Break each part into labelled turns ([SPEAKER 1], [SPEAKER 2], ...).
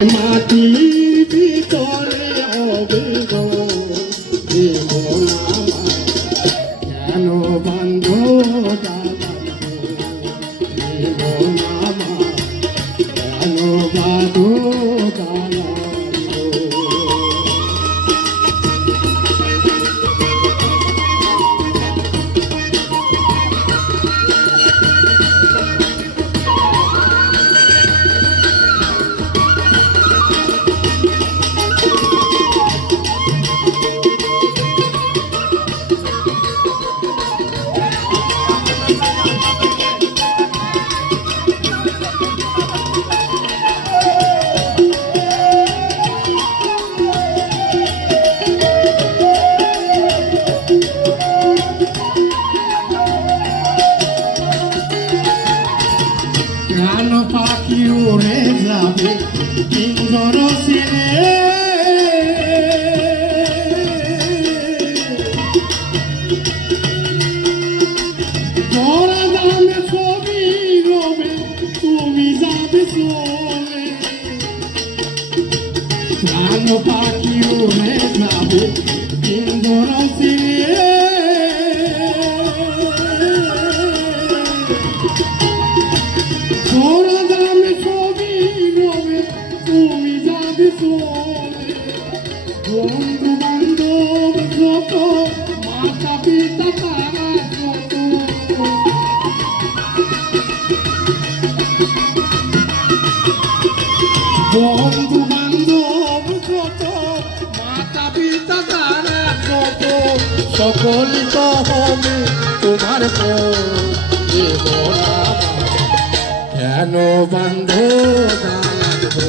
[SPEAKER 1] মাটির ভিতরে প্রাণ পাখি উড়ে যাবে কিঙ্গর ছেলে সোনা দামে ছবি রবে তুমি যাবে চলে বন্ধু বান্ধব যত মাতা পিতা তারা যত বন্ধু বান্ধব তো হবে তোমার কেন বন্ধ দাঁড়াবো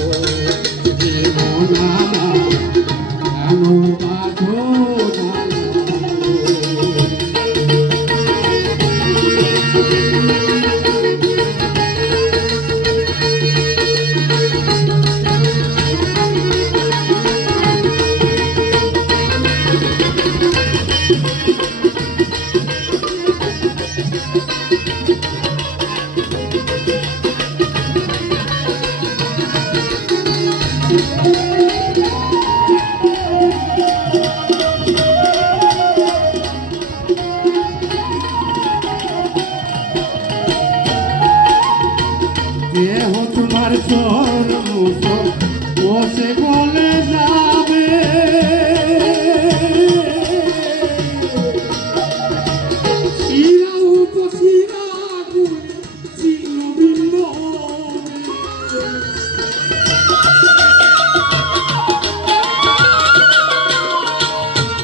[SPEAKER 1] তোমার চোর মুখো বসে গলে যাবে শিরা উপশিরা হবে।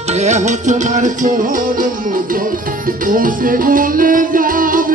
[SPEAKER 1] দেহ তোমার চোর মুখো বসে গলে যাবে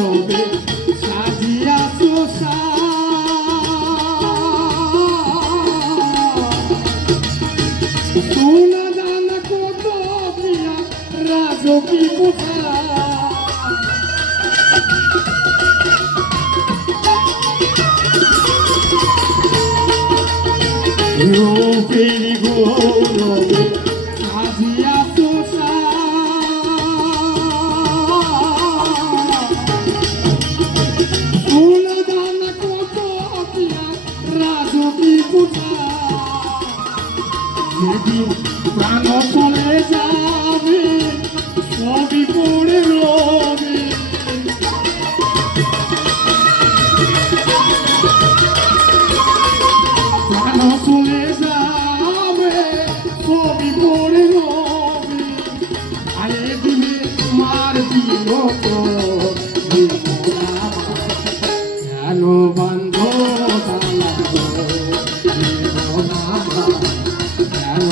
[SPEAKER 1] গৌরবে সাজিয়াছ সোনা দানা কত দিয়া রাজকি পোষা রূপের গৌরবে যেদিন প্রাণ চলে যাবে, সবই পড়ে রবে। প্রাণ চলে যাবে, সবই পড়ে রবে। আরে দিলে মার দিল কেন বন্ধ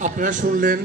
[SPEAKER 2] আপনারা শুনলেন